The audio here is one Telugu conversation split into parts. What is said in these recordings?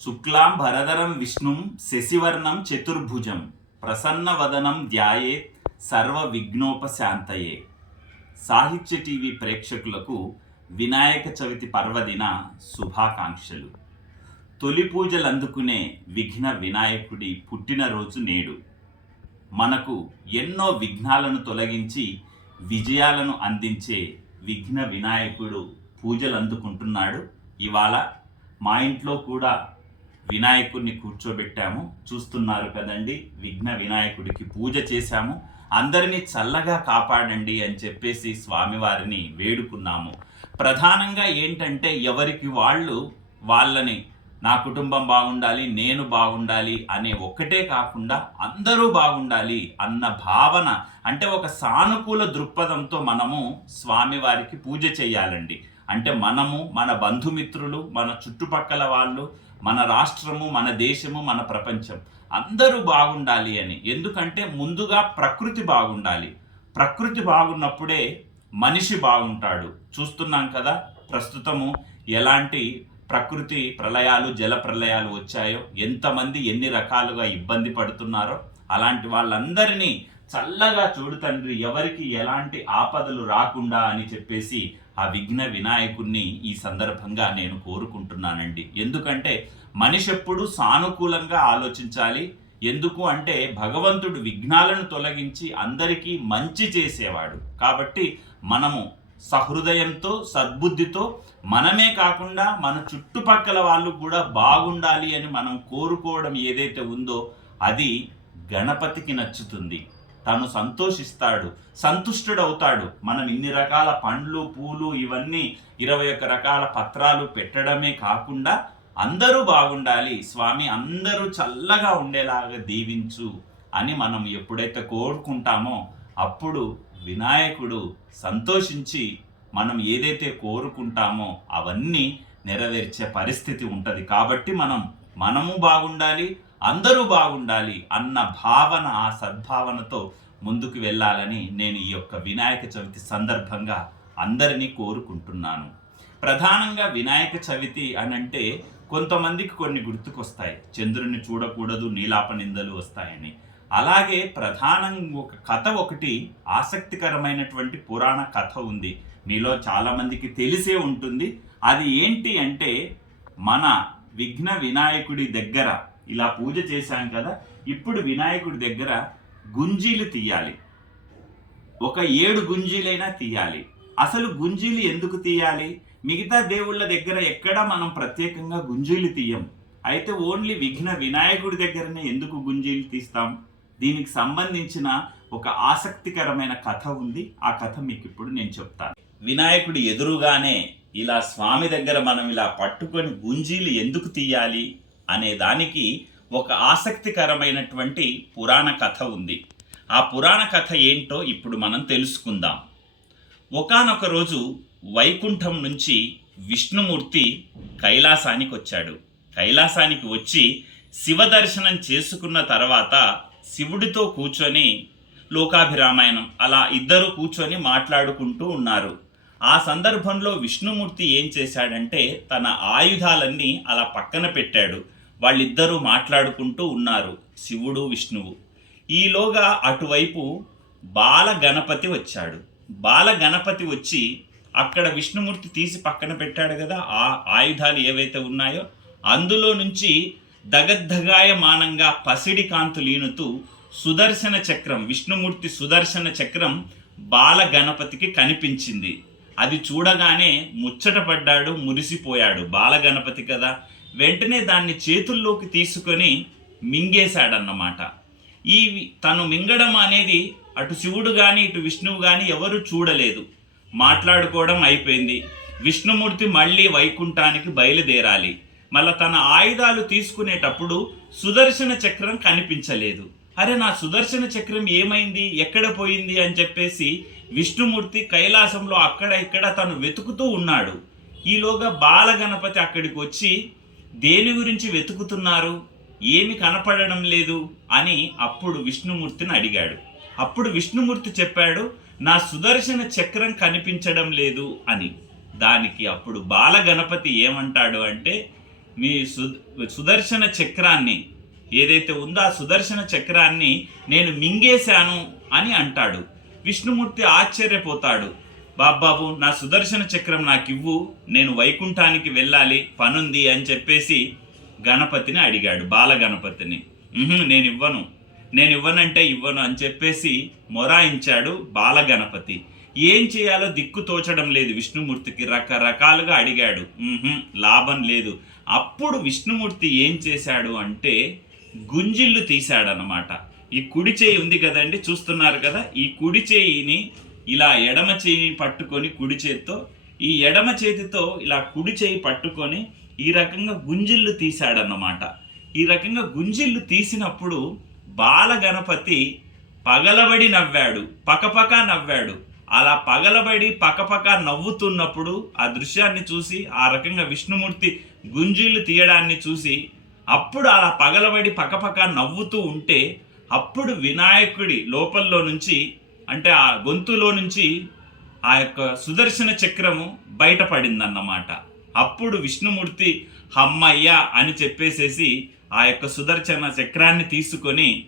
శుక్లాం భరధరం విష్ణుం శశివర్ణం చతుర్భుజం ప్రసన్నవదనం ధ్యాయేత్ సర్వ విఘ్నోపశాంతయే సాహిత్య టీవీ ప్రేక్షకులకు వినాయక చవితి పర్వదిన శుభాకాంక్షలు. తొలి పూజలు అందుకునే విఘ్న వినాయకుడి పుట్టినరోజు నేడు. మనకు ఎన్నో విఘ్నాలను తొలగించి విజయాలను అందించే విఘ్న వినాయకుడు పూజలు అందుకుంటున్నాడు ఇవాళ మా ఇంట్లో కూడా వినాయకుడిని కూర్చోబెట్టాము. చూస్తున్నారు కదండి విఘ్న వినాయకుడికి పూజ చేశాము. అందరినీ చల్లగా కాపాడండి అని చెప్పేసి స్వామివారిని వేడుకున్నాము. ప్రధానంగా ఏంటంటే ఎవరికి వాళ్ళు వాళ్ళని నా కుటుంబం బాగుండాలి నేను బాగుండాలి అనే ఒక్కటే కాకుండా అందరూ బాగుండాలి అన్న భావన అంటే ఒక సానుకూల దృక్పథంతో మనము స్వామివారికి పూజ చేయాలండి. అంటే మనము మన బంధుమిత్రులు మన చుట్టుపక్కల వాళ్ళు మన రాష్ట్రము మన దేశము మన ప్రపంచం. అందరూ బాగుండాలి అని. ఎందుకంటే ముందుగా ప్రకృతి బాగుండాలి. ప్రకృతి బాగున్నప్పుడే మనిషి బాగుంటాడు. చూస్తున్నాం కదా ప్రస్తుతము ఎలాంటి ప్రకృతి ప్రళయాలు జల ప్రళయాలు వచ్చాయో ఎంతమంది ఎన్ని రకాలుగా ఇబ్బంది పడుతున్నారో అలాంటి వాళ్ళందరినీ చల్లగా చూడు తండ్రి ఎవరికి ఎలాంటి ఆపదలు రాకుండా అని చెప్పేసి ఆ విఘ్న వినాయకుణ్ణి ఈ సందర్భంగా నేను కోరుకుంటున్నానండి. ఎందుకంటే మనిషి ఎప్పుడు సానుకూలంగా ఆలోచించాలి. ఎందుకు అంటే భగవంతుడు విఘ్నాలను తొలగించి అందరికీ మంచి చేసేవాడు. కాబట్టి మనము సహృదయంతో సద్బుద్ధితో మనమే కాకుండా మన చుట్టుపక్కల వాళ్ళు కూడా బాగుండాలి అని మనం కోరుకోవడం ఏదైతే ఉందో అది గణపతికి నచ్చుతుంది. తను సంతోషిస్తాడు సంతుష్టుడవుతాడు. మనం ఇన్ని రకాల పండ్లు పూలు ఇవన్నీ ఇరవై ఒక్క రకాల పత్రాలు పెట్టడమే కాకుండా అందరూ బాగుండాలి స్వామి అందరూ చల్లగా ఉండేలాగా దీవించు అని మనం ఎప్పుడైతే కోరుకుంటామో అప్పుడు వినాయకుడు సంతోషించి మనం ఏదైతే కోరుకుంటామో అవన్నీ నెరవేర్చే పరిస్థితి ఉంటుంది. కాబట్టి మనం మనము బాగుండాలి అందరూ బాగుండాలి అన్న భావన ఆ సద్భావనతో ముందుకు వెళ్ళాలని నేను ఈ యొక్క వినాయక చవితి సందర్భంగా అందరినీ కోరుకుంటున్నాను. ప్రధానంగా వినాయక చవితి అని అంటే కొంతమందికి కొన్ని గుర్తుకొస్తాయి. చంద్రుని చూడకూడదు నీలాప నిందలు వస్తాయని. అలాగే ప్రధానంగా ఒక కథ ఒకటి ఆసక్తికరమైనటువంటి పురాణ కథ ఉంది. మీలో చాలామందికి తెలిసే ఉంటుంది. అది ఏంటి అంటే మన విఘ్న వినాయకుడి దగ్గర ఇలా పూజ చేశాం కదా ఇప్పుడు వినాయకుడి దగ్గర గుంజీలు తీయాలి. ఒక ఏడు గుంజీలైనా తీయాలి. అసలు గుంజీలు ఎందుకు తీయాలి? మిగతా దేవుళ్ళ దగ్గర ఎక్కడ మనం ప్రత్యేకంగా గుంజీలు తీయం. అయితే ఓన్లీ విఘ్న వినాయకుడి దగ్గరనే ఎందుకు గుంజీలు తీస్తాం? దీనికి సంబంధించిన ఒక ఆసక్తికరమైన కథ ఉంది. ఆ కథ మీకు ఇప్పుడు నేను చెప్తాను. వినాయకుడి ఎదురుగానే ఇలా స్వామి దగ్గర మనం ఇలా పట్టుకొని గుంజీలు ఎందుకు తీయాలి? అనే దానికి ఒక ఆసక్తికరమైనటువంటి పురాణ కథ ఉంది. ఆ పురాణ కథ ఏంటో ఇప్పుడు మనం తెలుసుకుందాం. ఒకానొక రోజు వైకుంఠం నుంచి విష్ణుమూర్తి కైలాసానికి వచ్చాడు. కైలాసానికి వచ్చి శివ దర్శనం చేసుకున్న తర్వాత శివుడితో కూర్చొని లోకాభిరామాయణం అలా ఇద్దరు కూర్చొని మాట్లాడుకుంటూ ఉన్నారు. ఆ సందర్భంలో విష్ణుమూర్తి ఏం చేశాడంటే తన ఆయుధాలన్నీ అలా పక్కన పెట్టాడు. వాళ్ళిద్దరూ మాట్లాడుకుంటూ ఉన్నారు శివుడు విష్ణువు. ఈలోగా అటువైపు బాలగణపతి వచ్చాడు. బాలగణపతి వచ్చి అక్కడ విష్ణుమూర్తి తీసి పక్కన పెట్టాడు కదా ఆ ఆయుధాలు ఏవైతే ఉన్నాయో అందులో నుంచి దగద్దగాయమానంగా పసిడి కాంతు లీనుతూ సుదర్శన చక్రం విష్ణుమూర్తి సుదర్శన చక్రం బాలగణపతికి కనిపించింది. అది చూడగానే ముచ్చటపడ్డాడు మురిసిపోయాడు. బాలగణపతి కదా వెంటనే దాన్ని చేతుల్లోకి తీసుకొని మింగేశాడన్నమాట. ఈ తను మింగడం అనేది అటు శివుడు కానీ ఇటు విష్ణువు కానీ ఎవరు చూడలేదు. మాట్లాడుకోవడం అయిపోయింది. విష్ణుమూర్తి మళ్ళీ వైకుంఠానికి బయలుదేరాలి. మళ్ళా తన ఆయుధాలు తీసుకునేటప్పుడు సుదర్శన చక్రం కనిపించలేదు. అరే నా సుదర్శన చక్రం ఏమైంది? ఎక్కడ పోయింది? అని చెప్పేసి విష్ణుమూర్తి కైలాసంలో అక్కడ ఇక్కడ తను వెతుకుతూ ఉన్నాడు. ఈలోగా బాలగణపతి అక్కడికి వచ్చి దేని గురించి వెతుకుతున్నారు? ఏమి కనపడడం లేదు అని అప్పుడు విష్ణుమూర్తిని అడిగాడు. అప్పుడు విష్ణుమూర్తి చెప్పాడు నా సుదర్శన చక్రం కనిపించడం లేదు అని. దానికి అప్పుడు బాలగణపతి ఏమంటాడు అంటే మీ సు సుదర్శన చక్రాన్ని ఏదైతే ఉందో ఆ సుదర్శన చక్రాన్ని నేను మింగేశాను అని అంటాడు. విష్ణుమూర్తి ఆశ్చర్యపోతాడు. బాబాబు నా సుదర్శన చక్రం నాకు ఇవ్వు నేను వైకుంఠానికి వెళ్ళాలి పనుంది అని చెప్పేసి గణపతిని అడిగాడు బాలగణపతిని. నేను ఇవ్వను నేను ఇవ్వనంటే ఇవ్వను అని చెప్పేసి మొరాయించాడు బాలగణపతి. ఏం చేయాలో దిక్కు తోచడం లేదు విష్ణుమూర్తికి రకరకాలుగా అడిగాడు. లాభం లేదు. అప్పుడు విష్ణుమూర్తి ఏం చేశాడు అంటే గుంజిళ్ళు తీశాడనమాట ఈ కుడి చేయి ఉంది కదండి చూస్తున్నారు కదా? ఈ కుడి చేయిని ఇలా ఎడమ చేయి పట్టుకొని కుడి చేతితో ఈ ఎడమ చేతితో ఇలా కుడి చేయి పట్టుకొని ఈ రకంగా గుంజిళ్ళు తీశాడన్నమాట. ఈ రకంగా గుంజిళ్ళు తీసినప్పుడు బాలగణపతి పగలబడి నవ్వాడు పకపక నవ్వాడు. అలా పగలబడి పకపక నవ్వుతున్నప్పుడు ఆ దృశ్యాన్ని చూసి ఆ రకంగా విష్ణుమూర్తి గుంజిళ్ళు తీయడాన్ని చూసి అప్పుడు అలా పగలబడి పకపక నవ్వుతూ ఉంటే అప్పుడు వినాయకుడి లోపల్లో నుంచి అంటే ఆ గొంతులో నుంచి ఆ యొక్క సుదర్శన చక్రము బయటపడిందన్నమాట. అప్పుడు విష్ణుమూర్తి హమ్మయ్య అని చెప్పేసేసి ఆ యొక్క సుదర్శన చక్రాన్ని తీసుకొని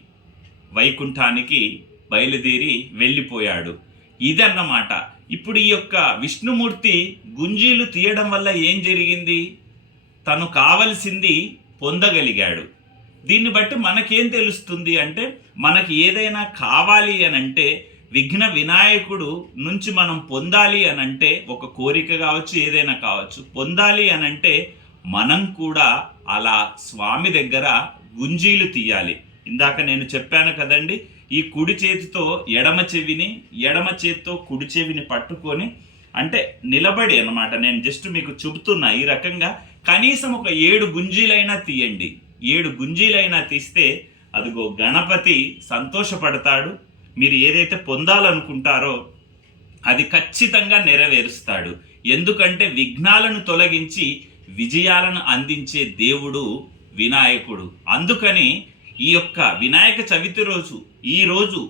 వైకుంఠానికి బయలుదేరి వెళ్ళిపోయాడు. ఇదన్నమాట. ఇప్పుడు ఈ యొక్క విష్ణుమూర్తి గుంజీలు తీయడం వల్ల ఏం జరిగింది? తను కావలసింది పొందగలిగాడు. దీన్ని బట్టి మనకేం తెలుస్తుంది అంటే మనకి ఏదైనా కావాలి అని అంటే విఘ్న వినాయకుడు నుంచి మనం పొందాలి అని అంటే ఒక కోరిక కావచ్చు ఏదైనా కావచ్చు. పొందాలి అని అంటే మనం కూడా అలా స్వామి దగ్గర గుంజీలు తీయాలి. ఇందాక నేను చెప్పాను కదండి ఈ కుడి చేతితో ఎడమ చెవిని ఎడమ చేతితో కుడి చెవిని పట్టుకొని అంటే నిలబడి అన్నమాట. నేను జస్ట్ మీకు చెబుతున్నా ఈ రకంగా. కనీసం ఒక ఏడు గుంజీలైనా తీయండి. ఏడు గుంజీలైనా తీస్తే అదిగో గణపతి సంతోషపడతాడు. మీరు ఏదైతే పొందాలనుకుంటారో అది ఖచ్చితంగా నెరవేరుస్తాడు. ఎందుకంటే విఘ్నాలను తొలగించి విజయాలను అందించే దేవుడు వినాయకుడు. అందుకని ఈ యొక్క వినాయక చవితి రోజు ఈ రోజు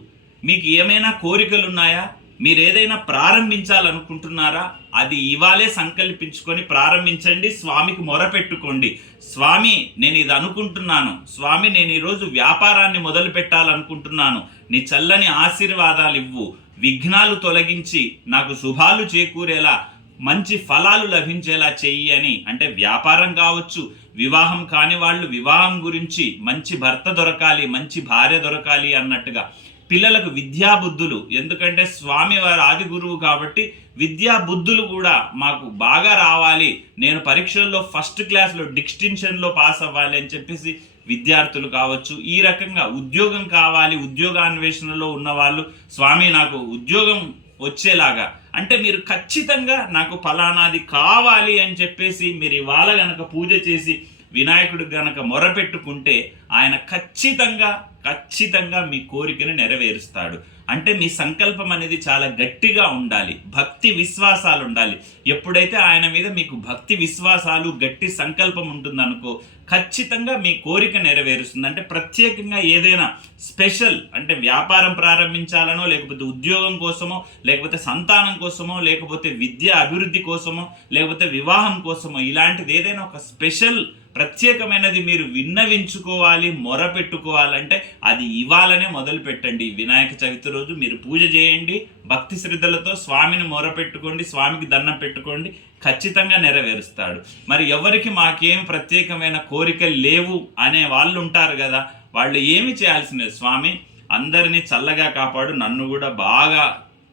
మీకు ఏమైనా కోరికలు ఉన్నాయా మీరు ఏదైనా ప్రారంభించాలనుకుంటున్నారా అది ఇవాళే సంకల్పించుకొని ప్రారంభించండి స్వామికి మొరపెట్టుకోండి. స్వామి నేను ఇది అనుకుంటున్నాను. స్వామి నేను ఈరోజు వ్యాపారాన్ని మొదలు పెట్టాలనుకుంటున్నాను. నీ చల్లని ఆశీర్వాదాలు ఇవ్వు. విఘ్నాలు తొలగించి నాకు శుభాలు చేకూరేలా మంచి ఫలాలు లభించేలా చెయ్యి అని. అంటే వ్యాపారం కావచ్చు వివాహం కాని వాళ్ళు వివాహం గురించి మంచి భర్త దొరకాలి మంచి భార్య దొరకాలి అన్నట్టుగా. పిల్లలకు విద్యాబుద్ధులు. ఎందుకంటే స్వామి వారి ఆది గురువు కాబట్టి విద్యాబుద్ధులు కూడా మాకు బాగా రావాలి. నేను పరీక్షల్లో ఫస్ట్ క్లాస్లో డిస్టింక్షన్లో పాస్ అవ్వాలి అని చెప్పేసి విద్యార్థులు కావచ్చు. ఈ రకంగా ఉద్యోగం కావాలి. ఉద్యోగాన్వేషణలో అన్వేషణలో ఉన్నవాళ్ళు స్వామి నాకు ఉద్యోగం వచ్చేలాగా. అంటే మీరు ఖచ్చితంగా నాకు ఫలానాది కావాలి అని చెప్పేసి మీరు ఇవాళ గనక పూజ చేసి వినాయకుడు గనక మొరపెట్టుకుంటే ఆయన ఖచ్చితంగా ఖచ్చితంగా మీ కోరికను నెరవేరుస్తాడు. అంటే మీ సంకల్పం అనేది చాలా గట్టిగా ఉండాలి. భక్తి విశ్వాసాలు ఉండాలి. ఎప్పుడైతే ఆయన మీద మీకు భక్తి విశ్వాసాలు గట్టి సంకల్పం ఉంటుందనుకో ఖచ్చితంగా మీ కోరిక నెరవేరుస్తుంది. అంటే ప్రత్యేకంగా ఏదైనా స్పెషల్ అంటే వ్యాపారం ప్రారంభించాలనో లేకపోతే ఉద్యోగం కోసమో లేకపోతే సంతానం కోసమో లేకపోతే విద్య అభివృద్ధి కోసమో లేకపోతే వివాహం కోసమో ఇలాంటిది ఏదైనా ఒక స్పెషల్ ప్రత్యేకమైనది మీరు విన్నవించుకోవాలి మొర పెట్టుకోవాలంటే అది ఇవాళనే మొదలు పెట్టండి. వినాయక చవితి రోజు మీరు పూజ చేయండి భక్తి శ్రద్ధలతో స్వామిని మొర పెట్టుకోండి స్వామికి దండం పెట్టుకోండి ఖచ్చితంగా నెరవేరుస్తాడు. మరి ఎవరికి మాకేం ప్రత్యేకమైన కోరికలు లేవు అనే వాళ్ళు ఉంటారు కదా వాళ్ళు ఏమి చేయాల్సిందే? స్వామి అందరినీ చల్లగా కాపాడు నన్ను కూడా బాగా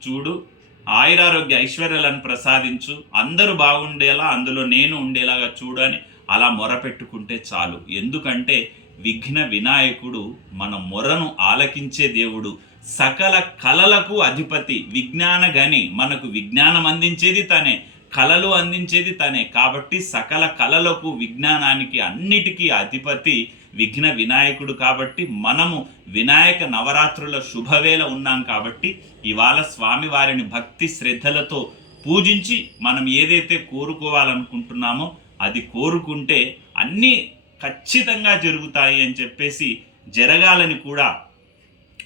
చూడు ఆయురారోగ్య ఐశ్వర్యాలను ప్రసాదించు అందరూ బాగుండేలా అందులో నేను ఉండేలాగా చూడు అని అలా మొరపెట్టుకుంటే చాలు. ఎందుకంటే విఘ్న వినాయకుడు మన మొరను ఆలకించే దేవుడు. సకల కళలకు అధిపతి. విజ్ఞాన గని మనకు విజ్ఞానం అందించేది తనే. కళలు అందించేది తనే. కాబట్టి సకల కళలకు విజ్ఞానానికి అన్నిటికీ అధిపతి విఘ్న వినాయకుడు కాబట్టి మనము వినాయక నవరాత్రుల శుభవేళ ఉన్నాం కాబట్టి ఇవాళ స్వామివారిని భక్తి శ్రద్ధలతో పూజించి మనం ఏదైతే కోరుకోవాలనుకుంటున్నామో అది కోరుకుంటే అన్నీ ఖచ్చితంగా జరుగుతాయి అని చెప్పేసి జరగాలని కూడా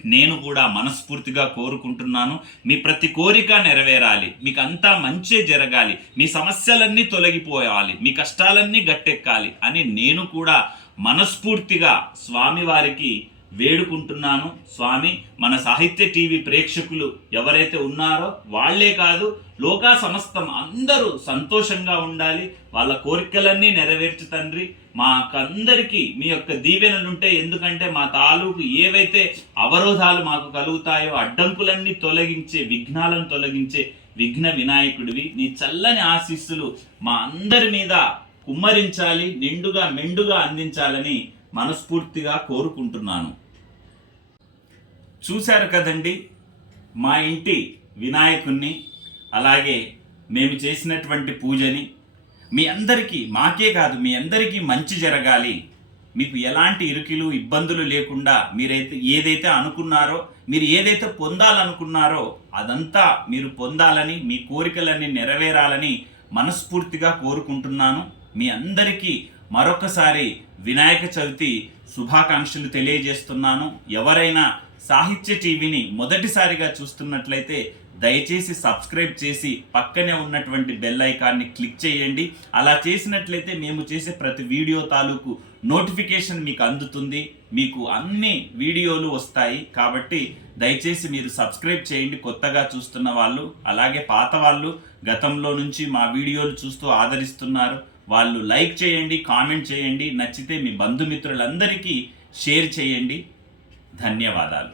నేను కూడా మనస్ఫూర్తిగా కోరుకుంటున్నాను. మీ ప్రతి కోరిక నెరవేరాలి. మీకు అంతా మంచే జరగాలి. మీ సమస్యలన్నీ తొలగిపోవాలి. మీ కష్టాలన్నీ గట్టెక్కాలి అని నేను కూడా మనస్ఫూర్తిగా స్వామివారికి వేడుకుంటున్నాను. స్వామి మన సాహిత్య టీవీ ప్రేక్షకులు ఎవరైతే ఉన్నారో వాళ్ళే కాదు లోకా సమస్తం అందరూ సంతోషంగా ఉండాలి. వాళ్ళ కోరికలన్నీ నెరవేర్చు తండ్రి. మాకందరికీ మీ యొక్క దీవెనలుంటే ఎందుకంటే మా తాలూకు ఏవైతే అవరోధాలు మాకు కలుగుతాయో అడ్డంకులన్నీ తొలగించే విఘ్నాలను తొలగించే విఘ్న వినాయకుడివి. నీ చల్లని ఆశీస్సులు మా అందరి మీద కుమ్మరించాలి నిండుగా మెండుగా అందించాలని మనస్ఫూర్తిగా కోరుకుంటున్నాను. చూశారు కదండి మా ఇంటి వినాయకుణ్ణి అలాగే మేము చేసినటువంటి పూజని. మీ అందరికీ మాకే కాదు మీ అందరికీ మంచి జరగాలి. మీకు ఎలాంటి ఇరుకులు ఇబ్బందులు లేకుండా మీరైతే ఏదైతే అనుకున్నారో మీరు ఏదైతే పొందాలనుకున్నారో అదంతా మీరు పొందాలని మీ కోరికలన్నీ నెరవేరాలని మనస్ఫూర్తిగా కోరుకుంటున్నాను. మీ అందరికీ మరొకసారి వినాయక చవితి శుభాకాంక్షలు తెలియజేస్తున్నాను. ఎవరైనా సాహిత్య టీవీని మొదటిసారిగా చూస్తున్నట్లయితే దయచేసి సబ్స్క్రైబ్ చేసి పక్కనే ఉన్నటువంటి బెల్ ఐకాన్ని క్లిక్ చేయండి. అలా చేసినట్లయితే మేము చేసే ప్రతి వీడియో తాలూకు నోటిఫికేషన్ మీకు అందుతుంది. మీకు అన్ని వీడియోలు వస్తాయి. కాబట్టి దయచేసి మీరు సబ్స్క్రైబ్ చేయండి. కొత్తగా చూస్తున్న వాళ్ళు అలాగే పాత వాళ్ళు గతంలో నుంచి మా వీడియోలు చూస్తూ ఆదరిస్తున్నారు. వాళ్ళు లైక్ చేయండి కామెంట్ చేయండి. నచ్చితే మీ బంధుమిత్రులందరికీ షేర్ చేయండి. ధన్యవాదాలు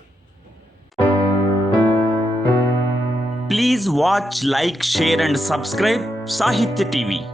Please watch, like, share, and subscribe Sahitya TV.